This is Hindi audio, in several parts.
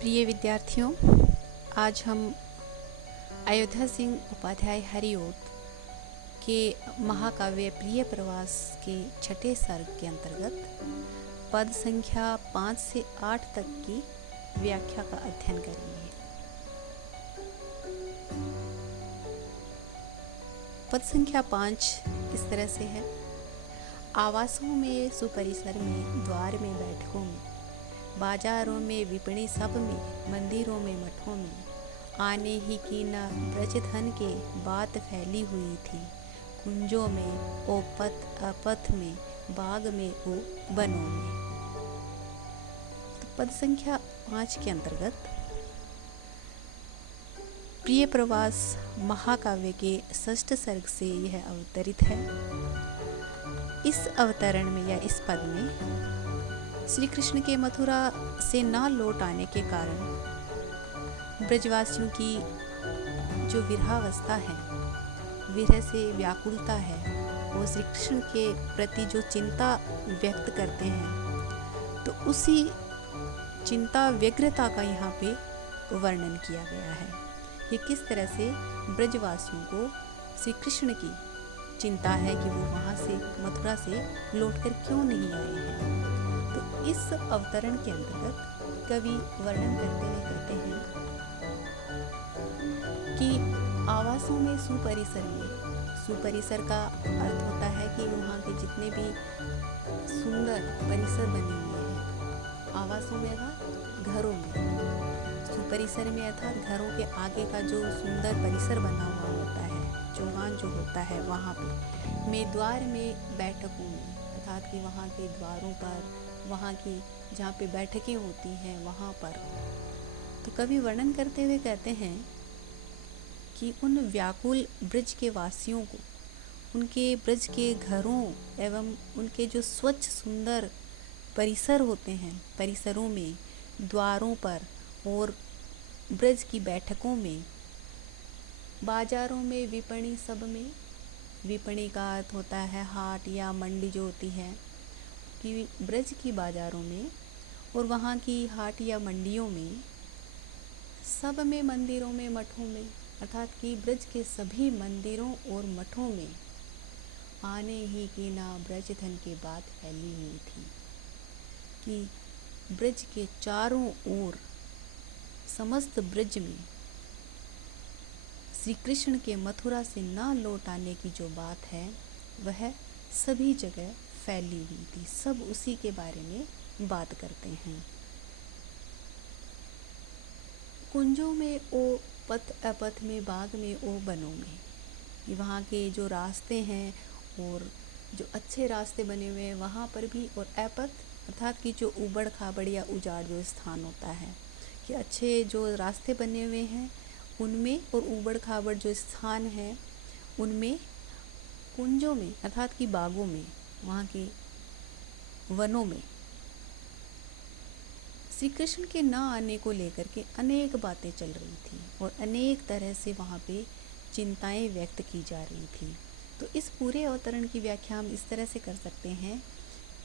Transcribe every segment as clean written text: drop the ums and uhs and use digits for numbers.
प्रिय विद्यार्थियों, आज हम अयोध्या सिंह उपाध्याय हरिओत के महाकाव्य प्रिय प्रवास के छठे सर्ग के अंतर्गत पद संख्या 5 से 8 तक की व्याख्या का अध्ययन करेंगे। पद संख्या 5 इस तरह से है। आवासों में, सुपरिसर में, द्वार में, बैठकों में, बाजारों में, विपणी सब में, मंदिरों में, मठों में, आने ही की न ब्रज धन के बात फैली हुई थी। कुंजों में, ओ पथ अपथ में, बाग में, ओ बनों में। तो पद संख्या 5 के अंतर्गत प्रिय प्रवास महाकाव्य के षष्ठ सर्ग से यह अवतरित है। इस अवतरण में या इस पद में श्री कृष्ण के मथुरा से ना लौट आने के कारण ब्रजवासियों की जो विरहावस्था है, विरह से व्याकुलता है, वो श्री कृष्ण के प्रति जो चिंता व्यक्त करते हैं, तो उसी चिंता व्यग्रता का यहाँ पे वर्णन किया गया है कि किस तरह से ब्रजवासियों को श्री कृष्ण की चिंता है कि वो वहाँ से, मथुरा से लौटकर क्यों नहीं आए हैं। तो इस अवतरण के अंतर्गत कवि वर्णन करते हुए कहते हैं कि आवासों में, सुपरिसर में, सुपरिसर का अर्थ होता है कि वहाँ के जितने भी सुंदर परिसर बने हुए हैं। आवासों में अर्थात घरों में, सुपरिसर में अर्थात घरों के आगे का जो सुंदर परिसर बना हुआ होता है, चौगान जो होता है वहाँ पे, में, द्वार में, बैठकों में, अर्थात कि वहाँ के द्वारों पर, वहाँ की जहाँ पे बैठकें होती हैं वहाँ पर। तो कवि वर्णन करते हुए कहते हैं कि उन व्याकुल ब्रज के वासियों को, उनके ब्रज के घरों एवं उनके जो स्वच्छ सुंदर परिसर होते हैं, परिसरों में, द्वारों पर और ब्रज की बैठकों में, बाजारों में, विपणी सब में, विपणी का अर्थ होता है हाट या मंडी जो होती है, कि ब्रज की बाजारों में और वहाँ की हाट या मंडियों में, सब में, मंदिरों में, मठों में, अर्थात कि ब्रज के सभी मंदिरों और मठों में आने ही की ना ब्रज धन की बात फैली हुई थी कि ब्रज के चारों ओर, समस्त ब्रज में श्री कृष्ण के मथुरा से ना लौट आने की जो बात है वह सभी जगह फैली हुई थी। सब उसी के बारे में बात करते हैं। कुंजों में, ओ पथ अपथ में, बाग में, ओ बनों में, ये वहाँ के जो रास्ते हैं और जो अच्छे रास्ते बने हुए हैं वहाँ पर भी, और अपथ अर्थात कि जो उबड़ खाबड़ या उजाड़ जो स्थान होता है, कि अच्छे जो रास्ते बने हुए हैं उनमें और उबड़ खाबड़ जो स्थान है उनमें, कुंजों में अर्थात कि बागों में, वहाँ के वनों में श्री कृष्ण के न आने को लेकर के अनेक बातें चल रही थी और अनेक तरह से वहाँ पे चिंताएं व्यक्त की जा रही थी। तो इस पूरे अवतरण की व्याख्या हम इस तरह से कर सकते हैं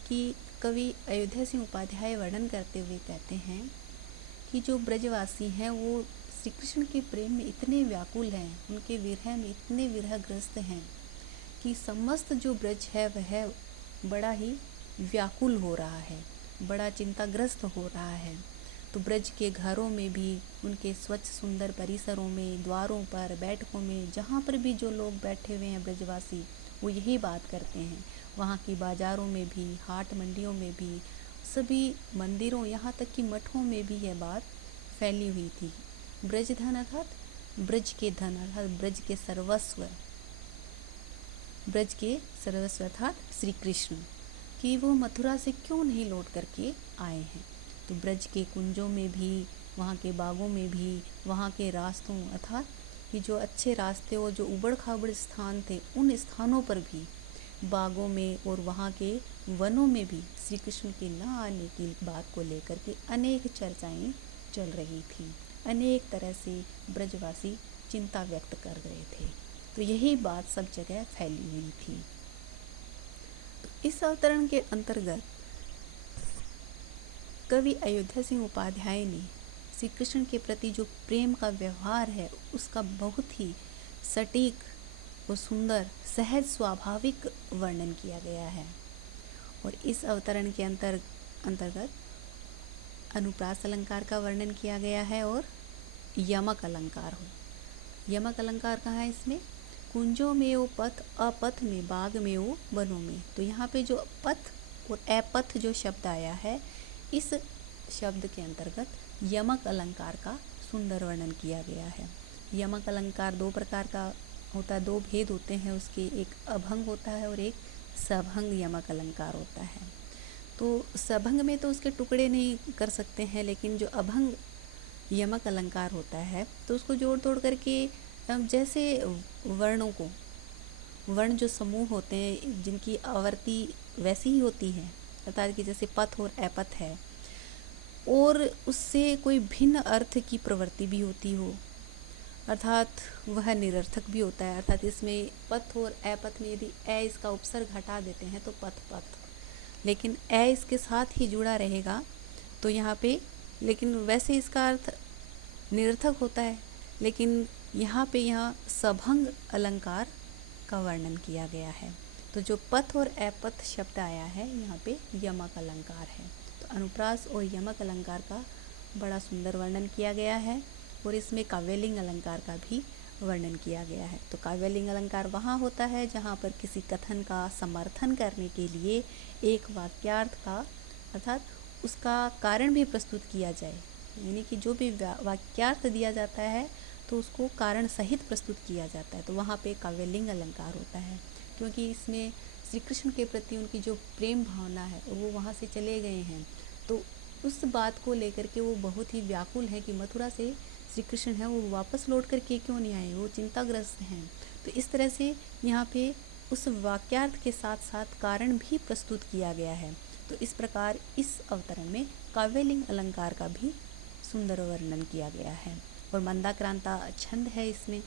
कि कवि अयोध्या सिंह उपाध्याय वर्णन करते हुए कहते हैं कि जो ब्रजवासी हैं वो श्री कृष्ण के प्रेम में इतने व्याकुल हैं, उनके विरह में इतने विरहग्रस्त हैं कि समस्त जो ब्रज है वह बड़ा ही व्याकुल हो रहा है, बड़ा चिंताग्रस्त हो रहा है। तो ब्रज के घरों में भी, उनके स्वच्छ सुंदर परिसरों में, द्वारों पर, बैठकों में, जहाँ पर भी जो लोग बैठे हुए हैं ब्रजवासी, वो यही बात करते हैं। वहाँ की बाज़ारों में भी, हाट मंडियों में भी, सभी मंदिरों, यहाँ तक कि मठों में भी यह बात फैली हुई थी। ब्रज धन अर्थात ब्रज के धन अर्थात ब्रज के सर्वस्व, ब्रज के सर्वस्व अर्थात श्री कृष्ण, कि वो मथुरा से क्यों नहीं लौट करके आए हैं। तो ब्रज के कुंजों में भी, वहाँ के बागों में भी, वहाँ के रास्तों अर्थात कि जो अच्छे रास्ते और जो उबड़ खाबड़ स्थान थे उन स्थानों पर भी, बागों में और वहाँ के वनों में भी श्री कृष्ण के न आने की बात को लेकर के अनेक चर्चाएं चल रही थी। अनेक तरह से ब्रजवासी चिंता व्यक्त कर रहे थे। तो यही बात सब जगह फैली हुई थी। इस अवतरण के अंतर्गत कवि अयोध्या सिंह उपाध्याय ने श्री कृष्ण के प्रति जो प्रेम का व्यवहार है उसका बहुत ही सटीक और सुंदर सहज स्वाभाविक वर्णन किया गया है। और इस अवतरण के अंतर्गत अनुप्रास अलंकार का वर्णन किया गया है और यमक अलंकार हो। यमक अलंकार कहाँ है इसमें? कुंजों में वो पथ, अपथ में, बाग में वो, वनों में। तो यहाँ पे जो पथ और अपथ जो शब्द आया है, इस शब्द के अंतर्गत यमक अलंकार का सुंदर वर्णन किया गया है। यमक अलंकार दो प्रकार का होता है, दो भेद होते हैं उसके, एक अभंग होता है और एक सभंग यमक अलंकार होता है। तो सभंग में तो उसके टुकड़े नहीं कर सकते हैं, लेकिन जो अभंग यमक अलंकार होता है तो उसको जोड़ तोड़ करके जैसे वर्णों को, वर्ण जो समूह होते हैं जिनकी आवर्ती वैसी ही होती है, अर्थात कि जैसे पथ और अपथ है, और उससे कोई भिन्न अर्थ की प्रवृत्ति भी होती हो, अर्थात वह निरर्थक भी होता है। अर्थात इसमें पथ और अपथ में यदि ए इसका उपसर्ग हटा देते हैं तो पथ पथ, लेकिन ए इसके साथ ही जुड़ा रहेगा तो यहाँ पे, लेकिन वैसे इसका अर्थ निरर्थक होता है। लेकिन यहाँ सभंग अलंकार का वर्णन किया गया है। तो जो पथ और अपथ शब्द आया है यहाँ पे यमक अलंकार है। तो अनुप्रास और यमक अलंकार का बड़ा सुंदर वर्णन किया गया है और इसमें काव्यलिंग अलंकार का भी वर्णन किया गया है। तो काव्यलिंग अलंकार वहाँ होता है जहाँ पर किसी कथन का समर्थन करने के लिए एक वाक्यार्थ का, अर्थात उसका कारण भी प्रस्तुत किया जाए, यानी कि जो भी वाक्यार्थ दिया जाता है तो उसको कारण सहित प्रस्तुत किया जाता है, तो वहाँ पे काव्यलिंग अलंकार होता है। क्योंकि इसमें श्री कृष्ण के प्रति उनकी जो प्रेम भावना है वो वहाँ से चले गए हैं, तो उस बात को लेकर के वो बहुत ही व्याकुल है कि मथुरा से श्री कृष्ण है वो वापस लौट कर के क्यों नहीं आए, वो चिंताग्रस्त हैं। तो इस तरह से यहाँ पे उस वाक्यार्थ के साथ साथ कारण भी प्रस्तुत किया गया है। तो इस प्रकार इस अवतरण में काव्यलिंग अलंकार का भी सुंदर वर्णन किया गया है और मंदाक्रांता छंद है इसमें।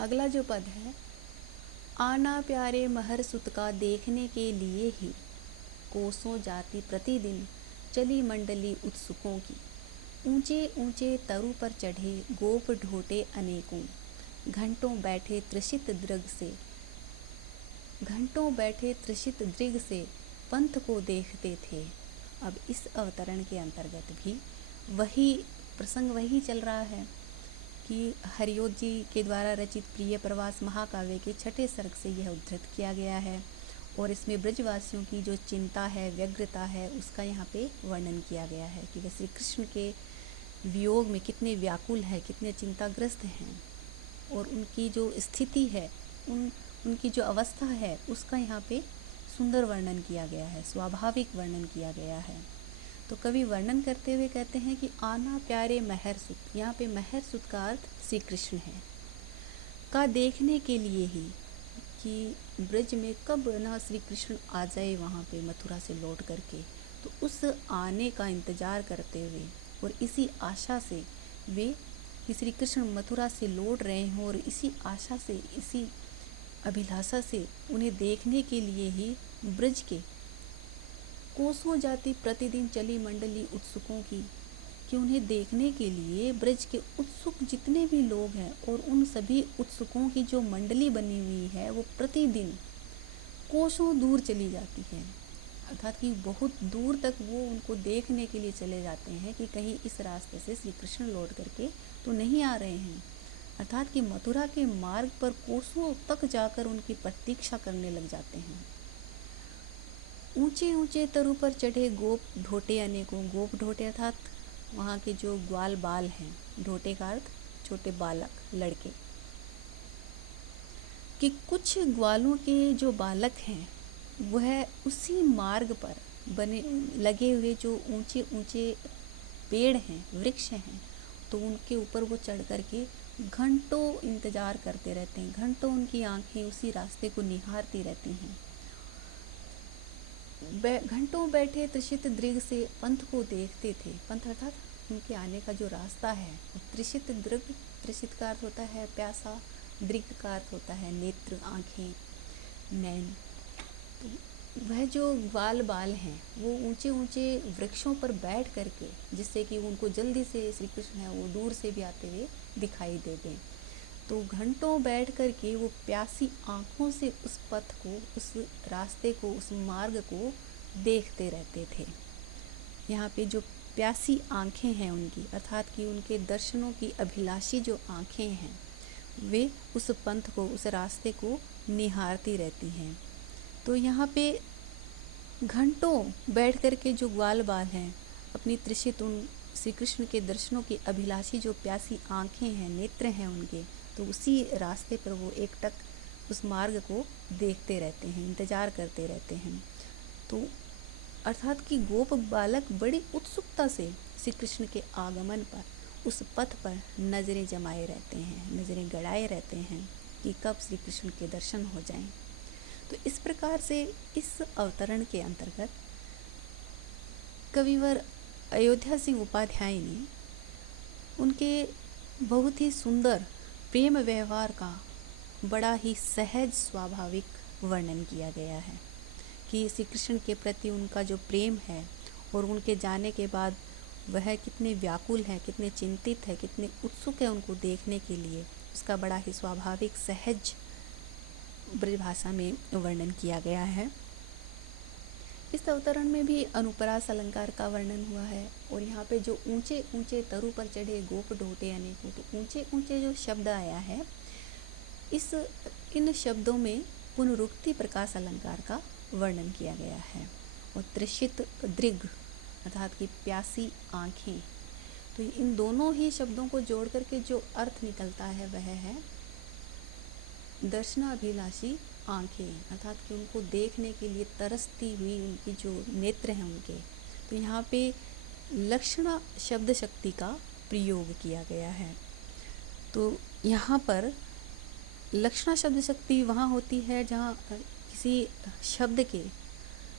अगला जो पद है, आना प्यारे महर सुत का देखने के लिए ही, कोसों जाति प्रतिदिन चली मंडली उत्सुकों की, ऊंचे ऊंचे तरु पर चढ़े गोप ढोटे अनेकों, घंटों बैठे त्रिषित दृग से पंथ को देखते थे। अब इस अवतरण के अंतर्गत भी वही प्रसंग वही चल रहा है कि हरियोध जी के द्वारा रचित प्रिय प्रवास महाकाव्य के छठे सर्ग से यह उद्धृत किया गया है और इसमें ब्रजवासियों की जो चिंता है, व्यग्रता है, उसका यहाँ पे वर्णन किया गया है कि वे श्री कृष्ण के वियोग में कितने व्याकुल है, कितने चिंताग्रस्त हैं और उनकी जो स्थिति है, उनकी जो अवस्था है उसका यहाँ पे सुंदर वर्णन किया गया है, स्वाभाविक वर्णन किया गया है। तो कवि वर्णन करते हुए कहते हैं कि आना प्यारे महर सुत, यहाँ पे महर सुत का अर्थ श्री कृष्ण है, का देखने के लिए ही, कि ब्रज में कब ना श्री कृष्ण आ जाए वहाँ पे मथुरा से लौट करके, तो उस आने का इंतज़ार करते हुए और इसी आशा से वे कि श्री कृष्ण मथुरा से लौट रहे हों और इसी आशा से, इसी अभिलाषा से उन्हें देखने के लिए ही ब्रज के कोसों जाति प्रतिदिन चली मंडली उत्सुकों की, कि उन्हें देखने के लिए ब्रज के उत्सुक जितने भी लोग हैं और उन सभी उत्सुकों की जो मंडली बनी हुई है वो प्रतिदिन कोसों दूर चली जाती है, अर्थात कि बहुत दूर तक वो उनको देखने के लिए चले जाते हैं कि कहीं इस रास्ते से श्री कृष्ण लौट करके तो नहीं आ रहे हैं, अर्थात कि मथुरा के मार्ग पर कोसों तक जाकर उनकी प्रतीक्षा करने लग जाते हैं। ऊंचे ऊंचे तरु पर चढ़े गोप ढोटे अनेकों, गोप ढोटे अर्थात वहाँ के जो ग्वाल बाल हैं, ढोटे का अर्थ छोटे बालक, लड़के, कि कुछ ग्वालों के जो बालक हैं वह उसी मार्ग पर बने लगे हुए जो ऊंचे ऊंचे पेड़ हैं, वृक्ष हैं, तो उनके ऊपर वो चढ़ करके घंटों इंतज़ार करते रहते हैं, घंटों उनकी आंखें उसी रास्ते को निहारती रहती हैं। घंटों बैठे त्रिषित दृग से पंथ को देखते थे, पंथ अर्थात उनके आने का जो रास्ता है। त्रिषित दृग, त्रिषित का अर्थ होता है प्यासा, दृग का अर्थ होता है नेत्र, आँखें, नैन। वह जो ग्वाल बाल हैं वो ऊंचे ऊंचे वृक्षों पर बैठ करके, जिससे कि उनको जल्दी से श्री कृष्ण है वो दूर से भी आते हुए दिखाई दे दें, तो घंटों बैठ करके वो प्यासी आँखों से उस पथ को, उस रास्ते को, उस मार्ग को देखते रहते थे। यहाँ पे जो प्यासी आँखें हैं उनकी, अर्थात कि उनके दर्शनों की अभिलाषी जो आँखें हैं, वे उस पंथ को, उस रास्ते को निहारती रहती हैं। तो यहाँ पे घंटों बैठ कर के जो ग्वाल बाल हैं, अपनी तृषित उन श्री कृष्ण के दर्शनों की अभिलाषी जो प्यासी आँखें हैं, नेत्र हैं उनके, तो उसी रास्ते पर वो एकटक उस मार्ग को देखते रहते हैं, इंतज़ार करते रहते हैं। तो अर्थात कि गोप बालक बड़ी उत्सुकता से श्री कृष्ण के आगमन पर, उस पथ पर नज़रें जमाए रहते हैं, नज़रें गड़ाए रहते हैं कि कब श्री कृष्ण के दर्शन हो जाएं। तो इस प्रकार से इस अवतरण के अंतर्गत कविवर अयोध्या सिंह उपाध्याय ने उनके बहुत ही सुंदर प्रेम व्यवहार का बड़ा ही सहज स्वाभाविक वर्णन किया गया है कि श्री कृष्ण के प्रति उनका जो प्रेम है और उनके जाने के बाद वह कितने व्याकुल है, कितने चिंतित है, कितने उत्सुक है उनको देखने के लिए, उसका बड़ा ही स्वाभाविक सहज ब्रजभाषा में वर्णन किया गया है। इस अवतरण में भी अनुप्रास अलंकार का वर्णन हुआ है और यहाँ पे जो ऊंचे ऊंचे तरु पर चढ़े गोप ढोटे अनेकों, तो ऊंचे ऊंचे जो शब्द आया है, इन शब्दों में पुनरुक्ति प्रकाश अलंकार का वर्णन किया गया है। और त्रिषित दृग अर्थात कि प्यासी आँखें, तो इन दोनों ही शब्दों को जोड़ करके जो अर्थ निकलता है वह है दर्शनाभिलाषी आँखें, अर्थात कि उनको देखने के लिए तरसती हुई उनकी जो नेत्र हैं उनके। तो यहाँ पे लक्षणा शब्द शक्ति का प्रयोग किया गया है। तो यहाँ पर लक्षणा शब्द शक्ति वहाँ होती है जहाँ किसी शब्द के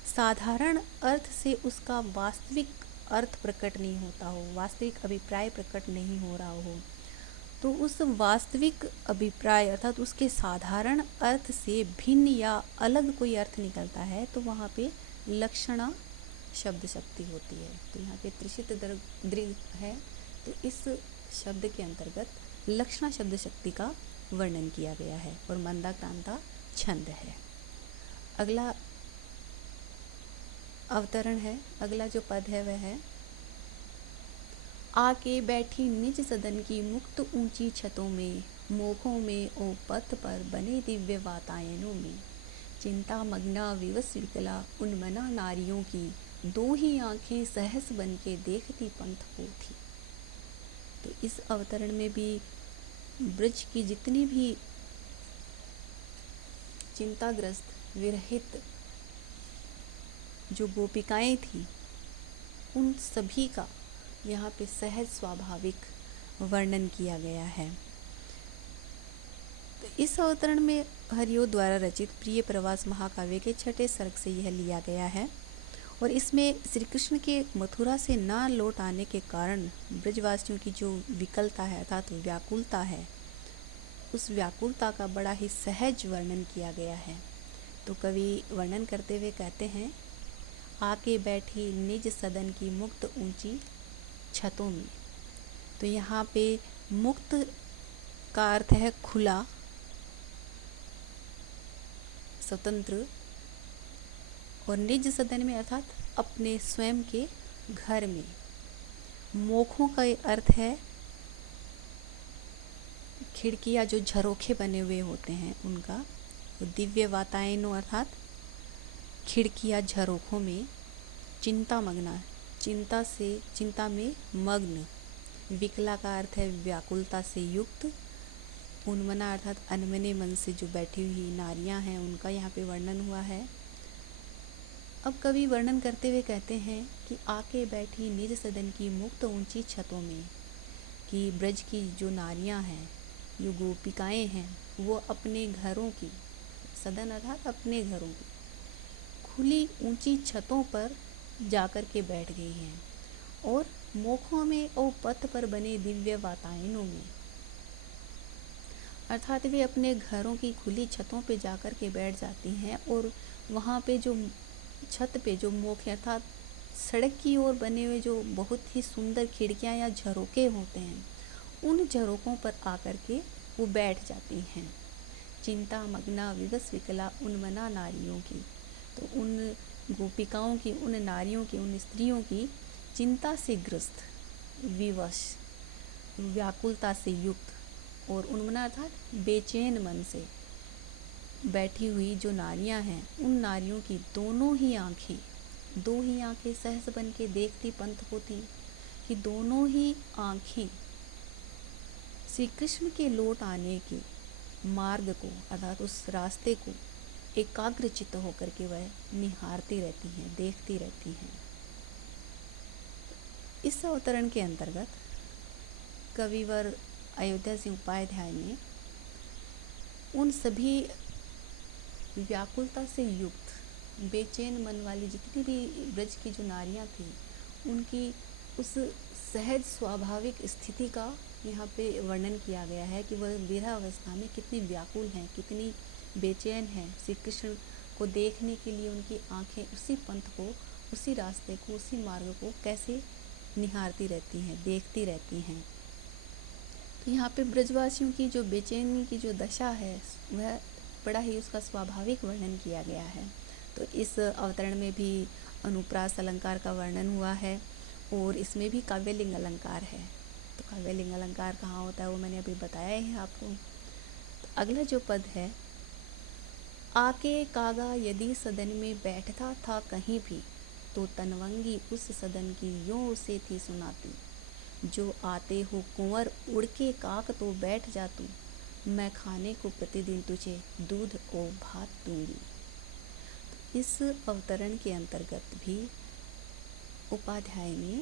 साधारण अर्थ से उसका वास्तविक अर्थ प्रकट नहीं होता हो, वास्तविक अभिप्राय प्रकट नहीं हो रहा हो। तो उस वास्तविक अभिप्राय अर्थात उसके साधारण अर्थ से भिन्न या अलग कोई अर्थ निकलता है, तो वहाँ पे लक्षणा शब्द शक्ति होती है। तो यहाँ पे त्रिषित दृग है, तो इस शब्द के अंतर्गत लक्षणा शब्द शक्ति का वर्णन किया गया है और मंदाक्रांता छंद है। अगला अवतरण है, अगला जो पद है वह है आके बैठी निज सदन की मुक्त ऊंची छतों में, मोखों में ओ पथ पर बने दिव्य वातायनों में, चिंता मग्ना विवश विकला उन्मना नारियों की, दो ही आंखें सहस बन के देखती पंथ को थी। तो इस अवतरण में भी ब्रज की जितनी भी चिंताग्रस्त विरहित जो गोपिकाएं थी, उन सभी का यहाँ पे सहज स्वाभाविक वर्णन किया गया है। तो इस अवतरण में हरिओ द्वारा रचित प्रिय प्रवास महाकाव्य के छठे सर्ग से यह लिया गया है और इसमें श्री कृष्ण के मथुरा से ना लौट आने के कारण ब्रजवासियों की जो विकलता है अर्थात व्याकुलता है, उस व्याकुलता का बड़ा ही सहज वर्णन किया गया है। तो कवि वर्णन करते हुए कहते हैं आके बैठी निज सदन की मुक्त ऊंची छतों में। तो यहाँ पे मुक्त का अर्थ है खुला, स्वतंत्र, और निज सदन में अर्थात अपने स्वयं के घर में। मोखों का अर्थ है खिड़कियाँ जो झरोखे बने हुए होते हैं उनका। दिव्य वातायनों अर्थात खिड़कियाँ झरोखों में। चिंता मग्ना, चिंता में मग्न। विकला का अर्थ है व्याकुलता से युक्त। उन्मना अर्थात अनमने मन से जो बैठी हुई नारियां हैं उनका यहाँ पे वर्णन हुआ है। अब कवि वर्णन करते हुए कहते हैं कि आके बैठी निज सदन की मुक्त ऊंची छतों में, कि ब्रज की जो नारियां हैं, जो गोपिकाएं हैं, वो अपने घरों की, सदन अर्थात अपने घरों की खुली ऊंची छतों पर जाकर के बैठ गई हैं और मोखों में और पथ पर बने दिव्य वातायनों में, अर्थात वे अपने घरों की खुली छतों पे जाकर के बैठ जाती हैं और वहाँ पे जो छत पे जो मुख्य अर्थात सड़क की ओर बने हुए जो बहुत ही सुंदर खिड़कियां या झरोके होते हैं, उन झरोकों पर आकर के वो बैठ जाती हैं। चिंता मग्ना विवश विकला उन्मना नारियों की, तो उन गोपिकाओं की, उन नारियों की, उन स्त्रियों की चिंता से ग्रस्त, विवश, व्याकुलता से युक्त और उन्मना अर्थात बेचैन मन से बैठी हुई जो नारियां हैं, उन नारियों की दोनों ही आंखें, दो ही आंखें सहस बन के देखती पंथ को थी कि दोनों ही आंखें श्री कृष्ण के लौट आने के मार्ग को अर्थात उस रास्ते को एकाग्रचित्त होकर के वह निहारती रहती हैं, देखती रहती हैं। इस अवतरण के अंतर्गत कविवर अयोध्या सिंह उपाध्याय ने उन सभी व्याकुलता से युक्त बेचैन मन वाली जितनी भी ब्रज की जो नारियां थी, उनकी उस सहज स्वाभाविक स्थिति का यहाँ पे वर्णन किया गया है कि वह विरह अवस्था में कितनी व्याकुल हैं, कितनी बेचैन हैं। श्री कृष्ण को देखने के लिए उनकी आंखें उसी पंथ को, उसी रास्ते को, उसी मार्ग को कैसे निहारती रहती हैं, देखती रहती हैं। तो यहाँ पे ब्रजवासियों की जो बेचैनी की जो दशा है, वह बड़ा ही उसका स्वाभाविक वर्णन किया गया है। तो इस अवतरण में भी अनुप्रास अलंकार का वर्णन हुआ है और इसमें भी काव्यलिंग अलंकार है। तो काव्यलिंग अलंकार कहाँ होता है वो मैंने अभी बताया है आपको। तो अगला जो पद है, आके कागा यदि सदन में बैठता था कहीं भी, तो तनवंगी उस सदन की यूं उसे थी सुनाती। जो आते हो कुंवर उड़ के काक तो बैठ जा तू, मैं खाने को प्रतिदिन तुझे दूध और भात दूंगी। तो इस अवतरण के अंतर्गत भी उपाध्याय ने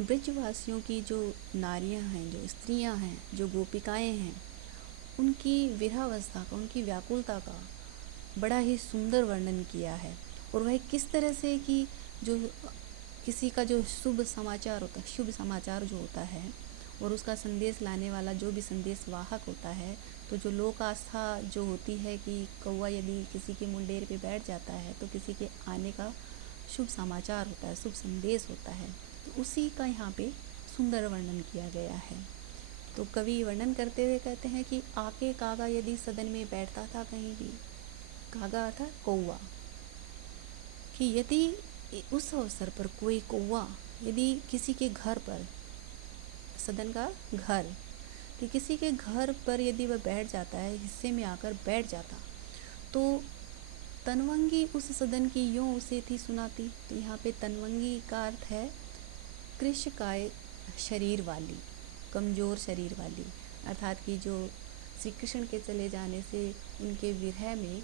ब्रजवासियों की जो नारियां हैं, जो स्त्रियां हैं, जो गोपिकाएं हैं, उनकी विरहावस्था का, उनकी व्याकुलता का बड़ा ही सुंदर वर्णन किया है। और वह किस तरह से कि जो किसी का जो शुभ समाचार होता है, शुभ समाचार जो होता है और उसका संदेश लाने वाला जो भी संदेश वाहक होता है, तो जो लोक आस्था जो होती है कि कौवा यदि किसी के मुंडेर पे बैठ जाता है तो किसी के आने का शुभ समाचार होता है, शुभ संदेश होता है, तो उसी का यहाँ पे सुंदर वर्णन किया गया है। तो कवि वर्णन करते हुए कहते हैं कि आके कागा यदि सदन में बैठता था कहीं भी, कागा अर्थात कौवा, कि यदि उस अवसर पर कोई कौवा यदि किसी के घर पर, सदन का घर, कि किसी के घर पर यदि वह बैठ जाता है, हिस्से में आकर बैठ जाता, तो तनवंगी उस सदन की यूं उसे थी सुनाती। तो यहाँ पे तनवंगी का अर्थ है कृशकाय शरीर वाली, कमज़ोर शरीर वाली, अर्थात कि जो श्री कृष्ण के चले जाने से उनके विरह में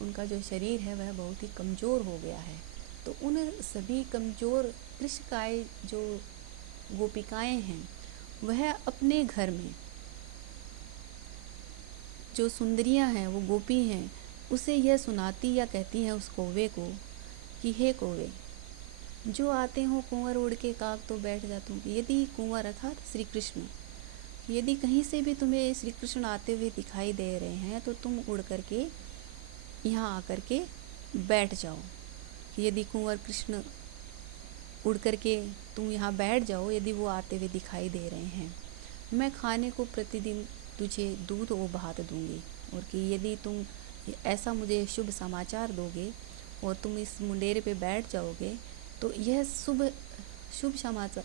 उनका जो शरीर है वह बहुत ही कमज़ोर हो गया है। तो उन सभी कमज़ोर कृशकाय जो गोपिकाएं हैं, वह अपने घर में जो सुंदरियां हैं, वो गोपी हैं, उसे यह सुनाती या कहती हैं उस कौवे को कि हे कौवे, जो आते हो कुंवर उड़ के काक तो बैठ जाता हूँ। यदि कुंवर अर्थात श्री कृष्ण, यदि कहीं से भी तुम्हें श्री कृष्ण आते हुए दिखाई दे रहे हैं तो तुम उड़ करके यहाँ आकर के बैठ जाओ। यदि कुंवर कृष्ण उड़ करके तुम यहाँ बैठ जाओ, यदि वो आते हुए दिखाई दे रहे हैं, मैं खाने को प्रतिदिन तुझे दूध और भात दूंगी। और कि यदि तुम ऐसा मुझे शुभ समाचार दोगे और तुम इस मुंडेरे पे बैठ जाओगे, तो यह शुभ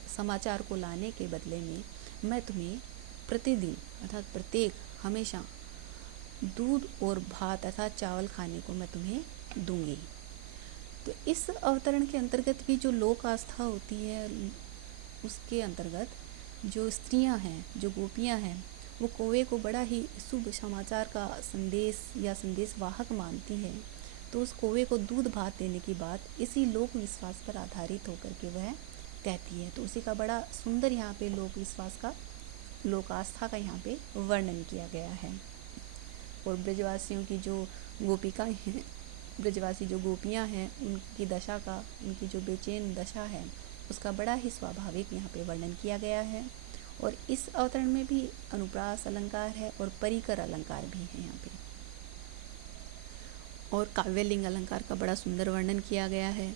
समाचार को लाने के बदले में मैं तुम्हें प्रतिदिन अर्थात प्रत्येक हमेशा दूध और भात अर्थात चावल खाने को मैं तुम्हें दूंगी। तो इस अवतरण के अंतर्गत भी जो लोक आस्था होती है, उसके अंतर्गत जो स्त्रियां हैं, जो गोपियां हैं, वो कौवे को बड़ा ही शुभ समाचार का संदेश या संदेश वाहक मानती है। तो उस कौवे को दूध भात देने की बात इसी लोक विश्वास पर आधारित होकर के वह कहती है। तो उसी का बड़ा सुंदर यहाँ पे लोक विश्वास का, लोक आस्था का यहाँ पे वर्णन किया गया है। और ब्रजवासियों की जो गोपिकाएं हैं, ब्रजवासी जो गोपियां हैं, उनकी दशा का, उनकी जो बेचैन दशा है, उसका बड़ा ही स्वाभाविक यहाँ पे वर्णन किया गया है। और इस अवतरण में भी अनुप्रास अलंकार है और परिकर अलंकार भी है यहाँ पे। और काव्यलिंग अलंकार का बड़ा सुंदर वर्णन किया गया है।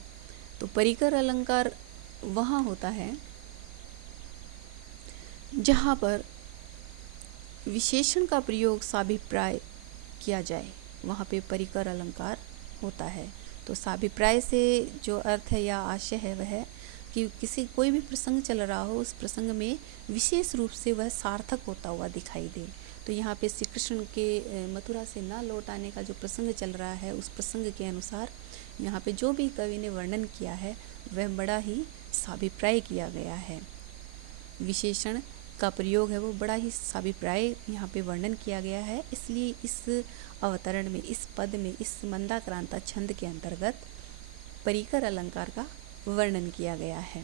तो परिकर अलंकार वहाँ होता है जहाँ पर विशेषण का प्रयोग साभिप्राय किया जाए, वहाँ पे परिकर अलंकार होता है। तो साभिप्राय से जो अर्थ है या आशय है वह है कि कोई भी प्रसंग चल रहा हो, उस प्रसंग में विशेष रूप से वह सार्थक होता हुआ दिखाई दे। तो यहाँ पे श्री कृष्ण के मथुरा से न लौट आने का जो प्रसंग चल रहा है, उस प्रसंग के अनुसार यहाँ पे जो भी कवि ने वर्णन किया है वह बड़ा ही साभिप्राय किया गया है। विशेषण का प्रयोग है वो बड़ा ही साभिप्राय यहाँ पे वर्णन किया गया है। इसलिए इस अवतरण में, इस पद में, इस मंदाक्रांता छंद के अंतर्गत परिकर अलंकार का वर्णन किया गया है।